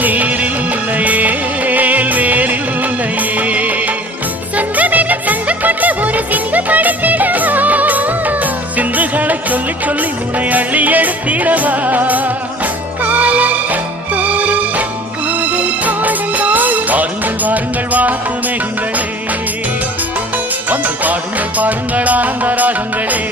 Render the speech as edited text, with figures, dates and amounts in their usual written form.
நீரில்லையே வேறில்லையே சொந்தமென சந்து கொண்டு ஒரு சிந்து படுத்திடவா சிந்துகளை சொல்லி சொல்லி உனை அள்ளி எடுத்திடவா வாருங்கள் வாருங்கள் வாக்கு மேகங்களே வந்து பாடுங்கள் பாடுங்கள் ஆனந்த ராகங்களே